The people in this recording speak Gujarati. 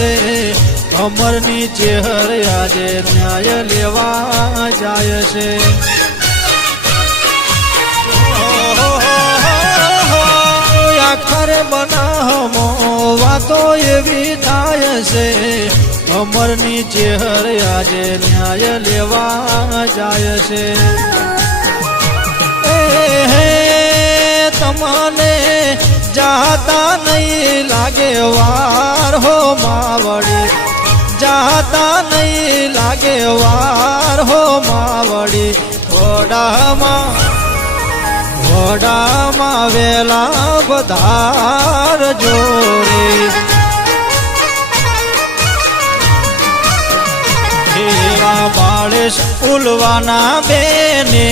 છે અમરની ચેહર આજે ન્યાય લેવા જાય છે આખરે બનાહમો વાતો એવી થાય છે અમરની ચેહર આજે ન્યાય લેવા જાય છે તમને જાતા નહીં લાગે વાર હો માવડી જાતા નહીં લાગે વાર હો માવડી વડામાં વેલા વધાર જોડે એવા બાળેશ ઉલવાના બેને